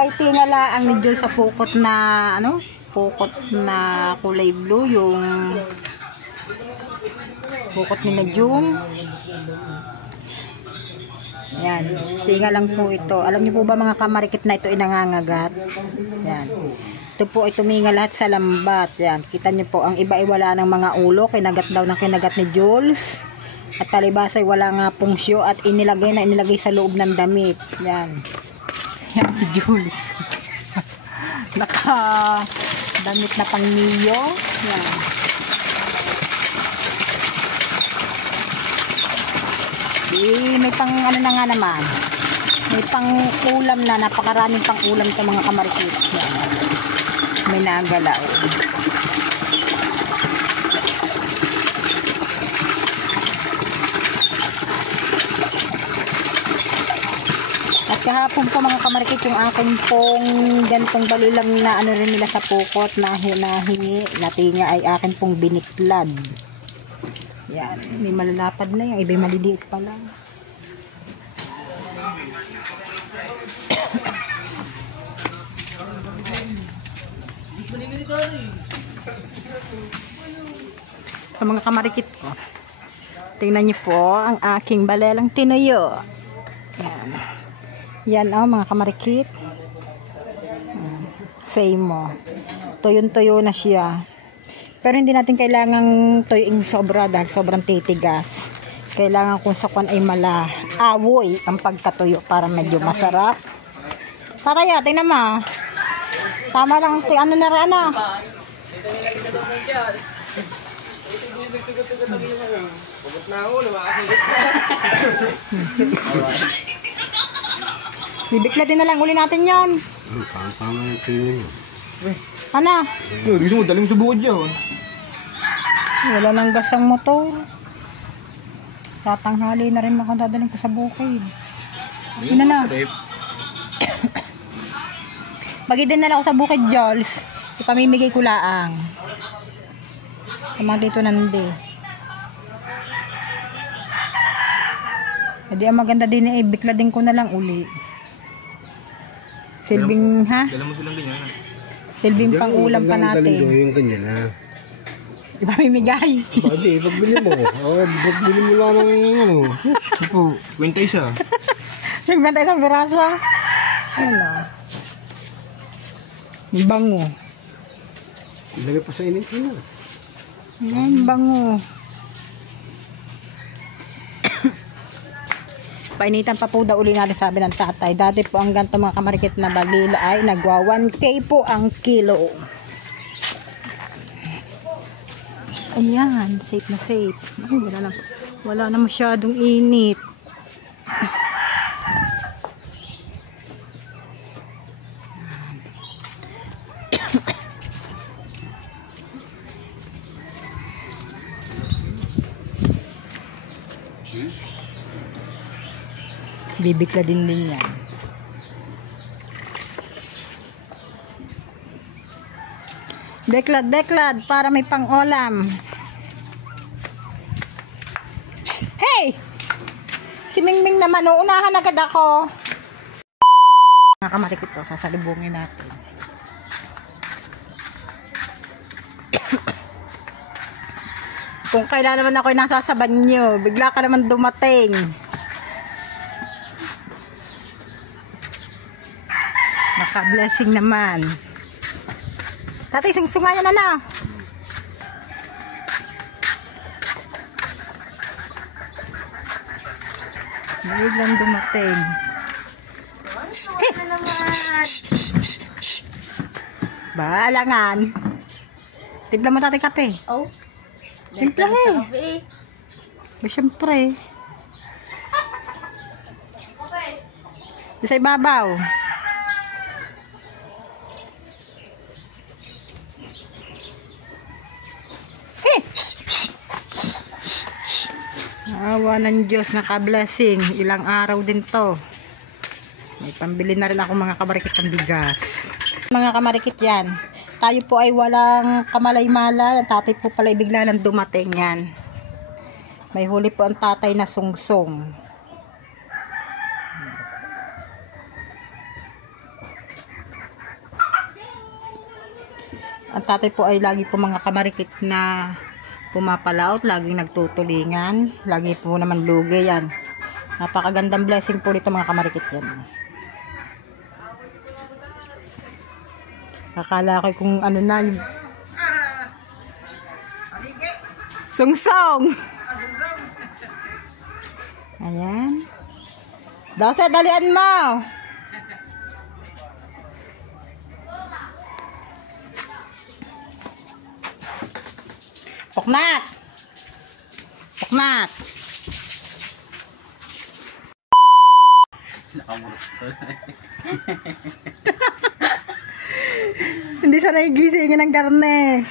ay tingala ang medyo sa pukot na ano, pukot na kulay blue, yung pukot nila June. Yan, tinga lang po ito. Alam niyo po ba mga kamarikit na ito ay nangangagat? Yan. Ito po ay tuminga lahat sa lambat. Yan, kita niyo po, ang iba ay wala ng mga ulo, kinagat daw ng kinagat ni Jules. At talibas ay wala nga pungsyo at inilagay sa loob ng damit. Yan. Yan si Jules. Naka damit na pang niyo. Yan. May pang ano na nga naman. May pang ulam na, napakaraming pang ulam sa mga kamarikit. Yan. May nagalaw. At kahapon po mga kamarikit, yung akin pong ganitong balilang na ano rin nila sa pukot na hingi, natinga ay akin pong biniklad. Yan, may malalapad na yung iba'y maliliit pa lang. Sa mga kamarikit ko, tingnan niyo po ang aking balelang tinuyo. Yan. Yan mga kamarikit. Same mo. Tuyong-tuyo na siya. Pero hindi natin kailangang tuyuin sobra dahil sobrang titigas. Kailangan kung sa kwan ay awoy ang pagkatuyo para medyo masarap. Tataya, tingnan mo. Tama lang, ano na rin, ano? Bibikla din na lang uli natin yan. Tama yung tingin. Ano? Dito mo, daling sa bukod yan. Wala nang gasang motor. Tatanghali na rin ako dadaling ko sa bukid. Yun na. Magidin na lang ako sa bukid, Jules. Ipamimigay ko laang. Kamang dito nandi. Hindi ang maganda din eh. Bikla din ko na lang uli. Silbing, ha? Dala mo silang ganyan. Silbing pang ulam pa natin. Yung ganyan, ha? Ipamimigay. Hindi, pagbili mo. Pagbili mo lang ng ano. Ito, kwenta isa. Yung kwenta isang biraso. Ano? May bango. Ilagay pa sa init mo. Yan, bango. Painitan pa po daw uli natin, sabi ng tatay. Dati po ang ganito mga kamarikit na balila ay nagwa 1K po ang kilo. Ayan, safe na safe. Ay, wala na masyadong init. Bibigla din yan. Beklad para may pang-ulam. Hey! Si Mingming naman, unahan agad ako. Mga kamarikit to, sasalubungin natin. Kung kailan naman ako nasasaban nyo, bigla ka naman dumating. Naka-blessing naman. Tatay, singsungayan na. Biglang dumating. Balangan. Timpla mo tatay kape. Oh. Timpla eh. Siyempre. Sa ibabaw. Awa ng Diyos, naka-blessing. Ilang araw din to. May pambili na rin ako mga kamarikit ng bigas. Mga kamarikit yan. Tayo po ay walang kamalay-malay. Ang tatay po pala bigla nang dumating yan. May huli po ang tatay na sungsong. Ang tatay po ay lagi po mga kamarikit na pumapalaot, laging nagtutulingan, lagi po naman lugi yan. Napakagandang blessing po nito mga kamarikit yan. Akala ko kung ano na yung sungsong. Ayan. Dose, dalian mo. Poknat. Poknat. Hindi sana igisingin ng karne.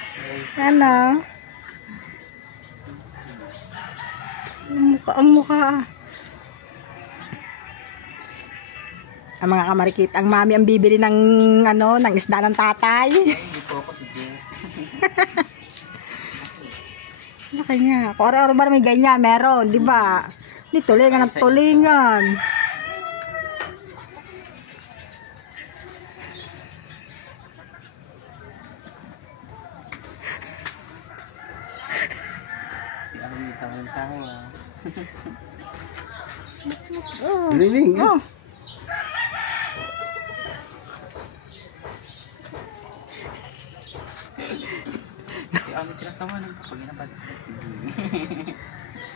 Ano? Ang mukha. Ang mga kamarikit, ang mami ang bibili ng ano, ng isda ng tatay. Laki niya. Kung araw-araw ba may ganyan, meron, di ba? Di tulingan at tulingan. Liling. Oh.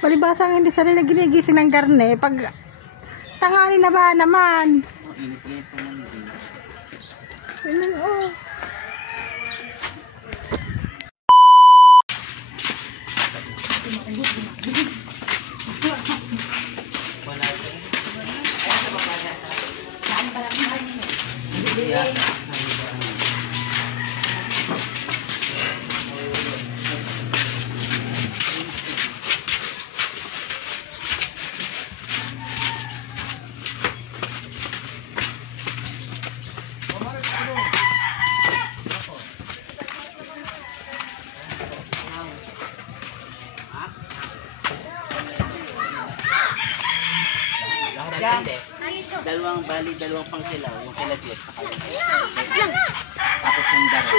Palibasang hindi sana na ginigising ng karne pag tanghali na ba naman. Oh. Dalawang pangkilaw, yung kilaglit. Tapos yung daro.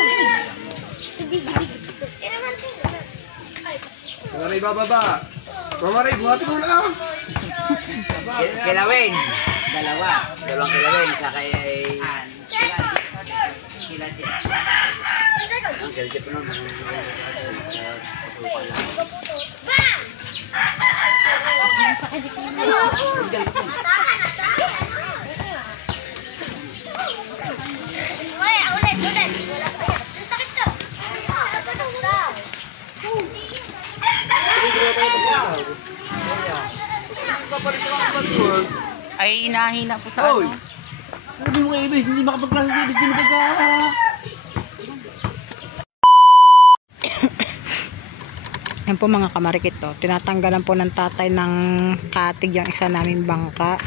Mamaray bababa. Mamaray, buhati mo na. Kilawin. Dalawang kilawin. Sa kaya ay... Kilaglit. Ang kilaglit po naman. Ay, inahina po sa ano. Sabi mo kayo, hindi makapagklase sa ibig. Hindi pagka... Yan po mga kamarikit to. Tinatanggalan po ng tatay ng katig yung isa naming bangka.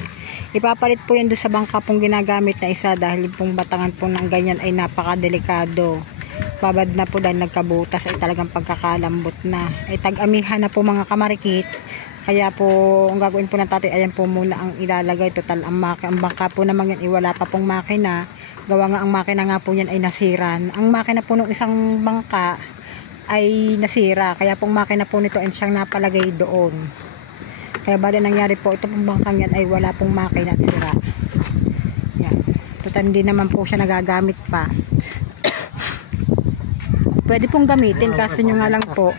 Ipapalit po yan doon sa bangka pong ginagamit na isa dahil pong batangan po ng ganyan ay napakadelikado. Babad na po dahil nagkabutas ay talagang pagkakalambot na. Ay tag-amihan na po mga kamarikit. Kaya po ang gagawin po ng tatay, ayan po muna ang ilalagay. Total ang bangka po naman yan, wala pa pong makina. Gawa nga ang makina nga po yan ay nasiran. Ang makina po ng isang bangka ay nasira, kaya pong makina po nito ay siyang napalagay doon. Kaya bali nangyari po, ito pong bangkang yan ay wala pong makina at sira. Yan. Total hindi naman po siya nagagamit pa. Pwede pong gamitin, kaso nyo nga lang po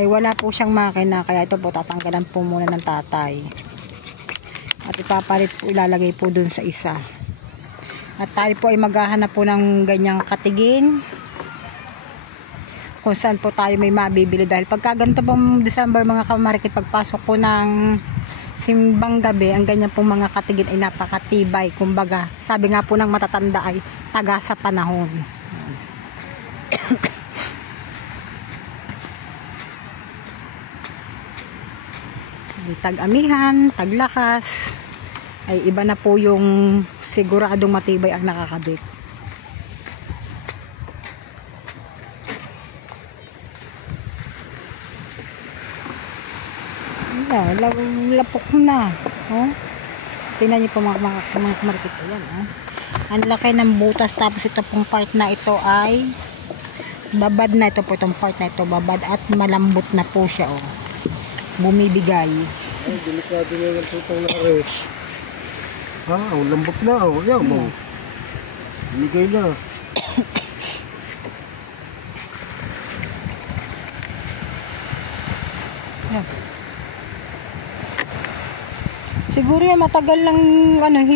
ay wala po siyang makina, kaya ito po tatanggalan po muna ng tatay. At ipapalit po, ilalagay po doon sa isa. At tayo po ay maghahanap po ng ganyang katigin kung saan po tayo may mabibili, dahil pagka ganito pong December mga kamarikit, pagpasok po ng simbang gabi, ang ganyan pong mga katigin ay napakatibay. Kumbaga, sabi nga po ng matatanda ay taga sa panahon. Tag-amihan, taglakas, ay iba na po yung siguradong matibay ang nakakabit. Lapok na. Oh. Tingnan niyo po mga kamarikit. Ayan. Oh. Ang laki ng butas, tapos ito pong part na ito ay babad na ito po, itong part na ito, babad at malambot na po siya, oh. Bumibigay. Ay, delikado na yung putang na res. Ang lambot na, oh. Yan mo. Bumigay na. Yan. Siguro yan matagal lang ano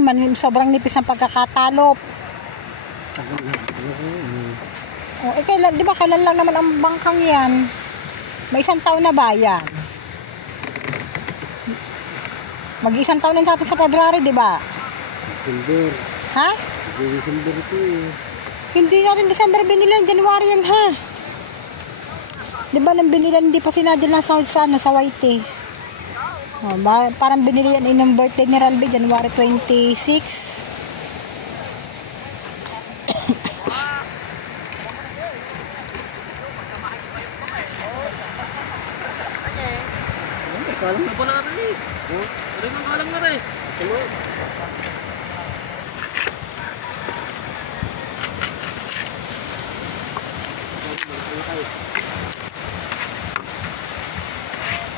yung sobrang nipis ng pagkakatalop. Kailan, di ba kailan lang naman ang bangkang yan? May 1 taon na ba yan? Mag-1 taon na sa atin sa February, di ba? December. Ha? December ito eh. Hindi natin December binilan, January yan ha. Di ba nang binilan, hindi pa sinadya lang sa YT. Parang binili yan ng birthday ni Ralby, January 26. Kalang na pala natin eh. Rin ang kalang na rin.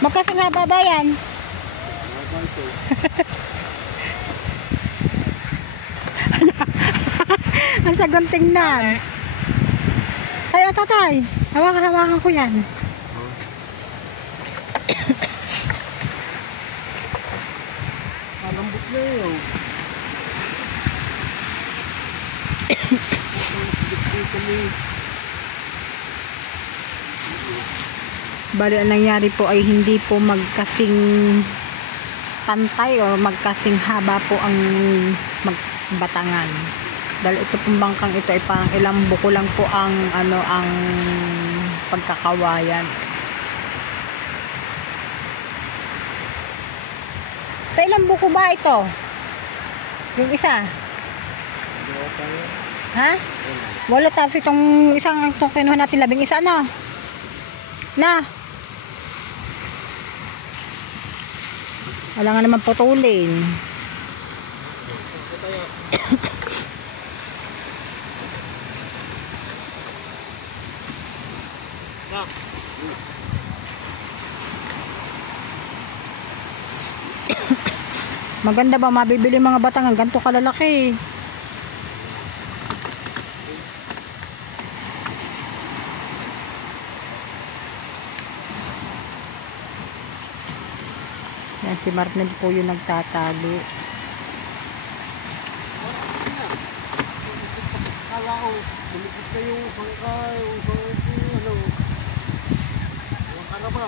Magkasang haba ba yan? Ang sagang tingnan. Ay, tatay. Hawakan ko yan. Lambot na yun. Bali, ang nangyari po ay hindi po magkasing pantay o magkasing haba po ang magbatangan. Dahil ito pong bangkang ito ay parang ilang buko lang po ang ang pagkakawayan. Ilang buko ba ito? Yung isa? Ha? 8, tapos itong isang kinuha natin 11 na. Wala nga naman putulin. Maganda ba mabibili mga batang ang ganito kalalaki? Yan, si Marnel po yung nagtatali. Kala ko, bumikit na yung bangkay,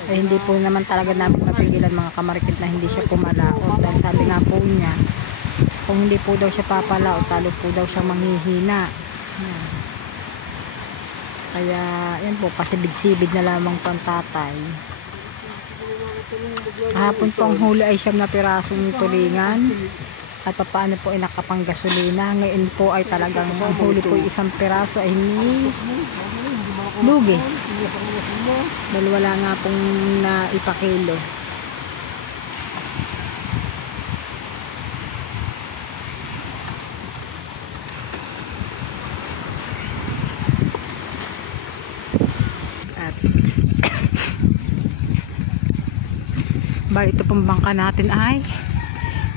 Eh, hindi po naman talaga namin mapigilan mga kamarikit na hindi siya pumalaot. Dahil sabi nga po niya, kung hindi po daw siya papalaot, talo po daw siyang manghihina. Yan. Kaya, yan po, pasibig-sibig na lamang pang tatay. Kahapon po ang huli ay 9 na pirasong tulingan. At paano po ay nakapanggasolina. Ngayon po ay talagang ang huli po 1 piraso ay lugi. Dahil wala nga pong naipakilo. At bali ito pong bangka natin ay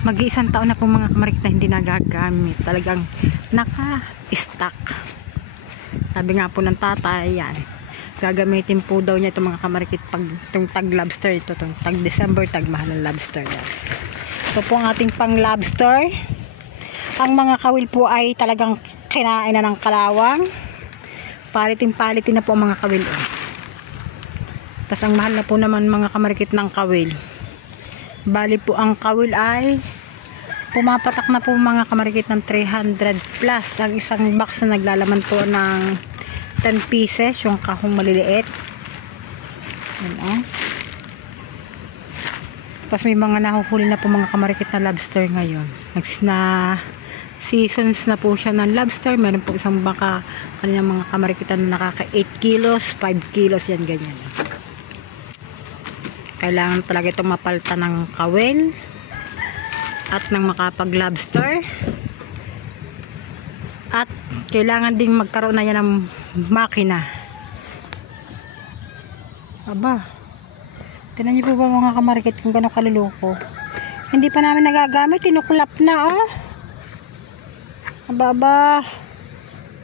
mag-1 taon na pong mga kamarikit na hindi nagagamit. Talagang naka-stock. Sabi nga po ng tatay, yan, gagamitin po daw niya itong mga kamarikit pag itong tag lobster, itong tag December, tag mahal ng lobster. Yan. Ito po ang ating pang lobster. Ang mga kawil po ay talagang kinain na ng kalawang. Palitin na po ang mga kawil. Tapos ang mahal na po naman mga kamarikit ng kawil. Bali po ang kawil ay pumapatak na po mga kamarikit ng 300 plus. Ang isang box na naglalaman po ng 10 pieces, yung kahong maliliit. Yan, Tapos may mga nahuhuli na po mga kamarikit na lobster ngayon. Na seasons na po siya ng lobster. Meron po isang baka kanina mga kamarikit na nakaka 8 kilos, 5 kilos, yan ganyan. Kailangan talaga itong mapalta ng kawil at ng makapag lobster. At kailangan ding magkaroon na yan ng makina. Aba, tinan niyo po ba mga kamarikit kung gano'ng kaluloko. Hindi pa namin nagagamit, tinuklap na oh. Aba,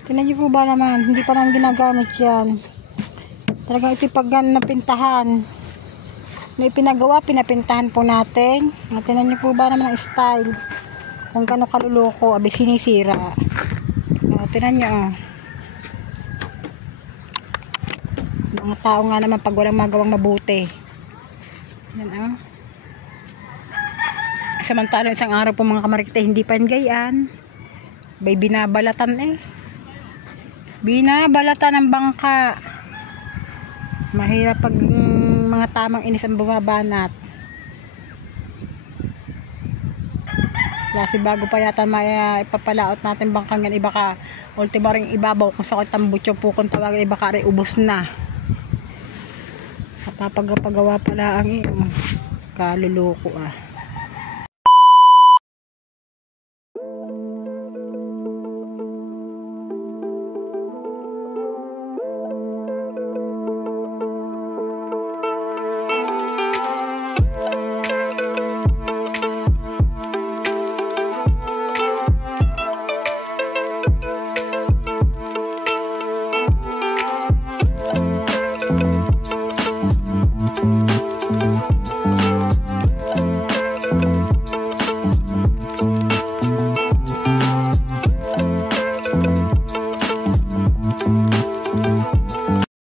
tinan niyo po ba naman, hindi pa namin ginagamit yan. Talagang ito pag napintahan na ipinagawa, pinapintahan po natin. Tinan niyo po ba naman ang style, kung gano'ng kaluloko, abi sinisira. Tinan niyo oh. Mga tao nga naman pag walang magawang mabuti. Yan oh. Samantalang isang araw po mga kamarikit hindi pa gayaan. Bay binabalatan eh. Binabalatan ng bangka. Mahirap pag mga tamang inis ang bumabanat. Kasi bago pa yata may ipapalaot natin bangkang yan, iba ka ultimo ring ibabaw kung sa tambutso po kung tawagin, iba ka rin ubos na. Kapapagawa pala ang kaluloko ah.